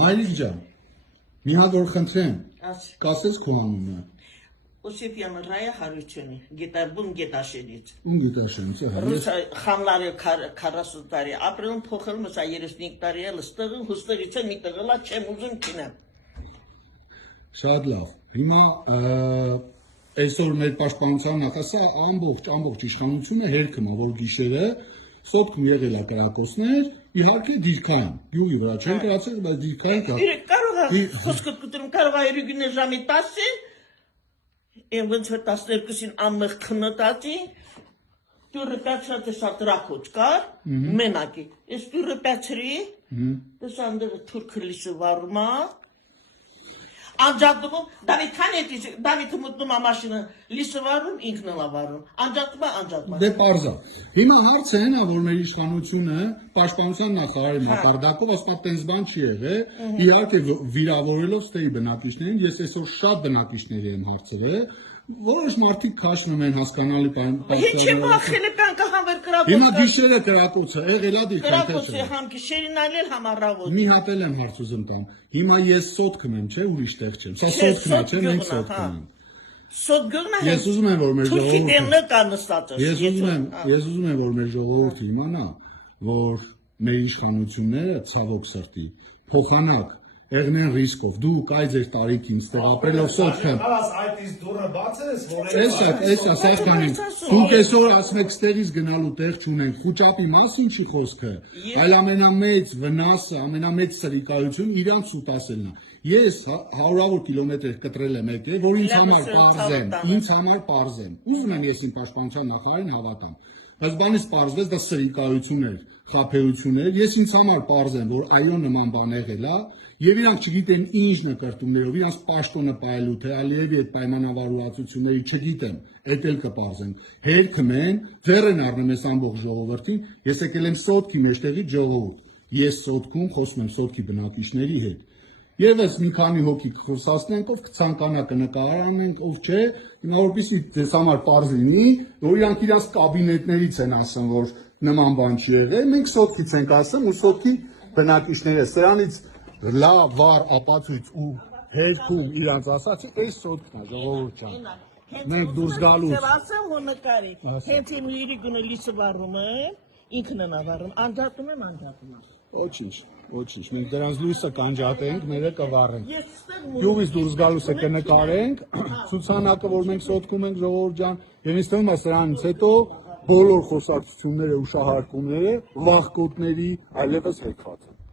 Մայրիկ ջան, մի հատ որ խնդրեմ, կասես քո անունը։ Osipyan Raya Haruchuni, Gitabun Getaşeniz. Գիտաշենից է, Rus xanları karasızları, aprelin poxulmuş ayırışnikları, lыстığın hustıq için mitığıla çem uzun kinem. Շատ լավ։ Հիմա այսօր մեր պաշտպանության նախասա ամբողջ իշխանությունը հերքում ա, որ գիշերը սոտքում եղել է կրակոցներ, իհարկե դիրքային, գյուղի վրա չեն կրացել, բայց դիրքային կա։ Կարող է, խոսքդ կտրում, կարող է երուգինը ժամի 10-ին, են ոնց որ 12-ին ամմեղ քննտացի, դուրը պյացրատ է շատ ռախոց կար, մենակի, ես դուրը պյացրի, դսանդығы թուրքը լիսը վարումա, անջատում, Դավիթը մտնում ա մաշինը լիսը վարում, ինքն էլ ա վարում, անջատում ա։ Դե պարզա։ Հիմա հարցը հենա, որ մեր իշխանությունը պաշտպանության նախարարի մակարդակով ասպա տենց բան չի եղել, իհարկե վիրավորելով ստեի բնակիչներին, ես այսօր շատ բնակիչների եմ հարցրել, որոշ մարդիկ քաշնում են հասկանալի Ինչ է բախել է պյանքը համեր կրակոց։ Հիմա գիշերը կրակոցը, եղել ա դիրքան Կրակոցը համ գիշերին այլ համ առավոտ։ Մի հատ էլ եմ հարց ուզում տամ։ Հիմա ես սոտքում եմ, չէ, ուրիշ տեղ չեմ։ Սա սոտքն է, չէ, մենք սոտքում ենք։ Սոտ գողնա հենց։ Ես ուզում եմ, որ մեր Թուրքի դեմնը կա նստած է։ Ես ուզում եմ, որ մեր ժողովուրդը իմանա, որ մեր իշխանությունները ցավոք սրտի փոխանակ Եղնեն ռիսկով, դու կայ ձեր տարիքին ստեղապելով սոտքեմ։ Այդ իս դուրը բաց ես, որ Էսա, սարքանին, դուք այսօր ասում եք ստեղից գնալու տեղ չունենք, խուճապի մասին չի խոսքը, այլ ամենամեծ վնասը, ամենամեծ սրիկայություն իրանց սուտասելն է։ Ես հարյուրավոր կիլոմետր կտրել եմ եկել, որ ինձ համար պարզ եմ, ուզում եմ ես իմ պաշտպանության նախարարին հավատամ, բայց բանից պարզվեց դա սրիկայություն էր, խաբեություն էր, ես ինձ համար պարզ եմ, որ այո նման բան եղել է, եւ իրանք չգիտեն ինչ նկարտումներով, իրանք պաշտոնը պայելու, թե Ալիևի այդ պայմանավորվածությունների չգիտեմ, այդ էլ կպարզեմ, հերքում են, ձեռ են առնում ես ամբողջ ժողովրդին, ես եկել եմ սոտքի մեջտեղից ժողովուրդ, ես սոտքում խոսում եմ սոտքի բնակիչների հետ, Եվս մի քանի հոգի խոսացնենք, ով կցանկանա կնկարանենք, ով չէ, հիմա որպեսզի ձեզ համար պարզ լինի, որ իրանք իրաց կաբինետներից են ասում, որ նման բան չի եղել, մենք սոտքից ենք ասում ու սոտքի բնակիչները սրանից լավ, վառ, ապացույց ու հերքում իրանց ասացի, այս սոտքն է, ժողովուրդ ջան։ Մենք դուրս գալուց։ Ասեմ ու նկարի, հենց իմ իրիկունը լիսը վարում եմ, ինքն են ավարում, անջատում եմ։ Ոչինչ, մենք դրանց լույսը կանջատենք, մերը կվառենք։ Գյուղից դուրս գալուց է կնկարենք, ցուցանակը, որ մենք սոտքում ենք ժողովուրդ ջան, եւ ինձ թվում է սրանից հետո բոլոր խոսակցությունները ու շահարկումները վաղկոտների այլևս հեքված են։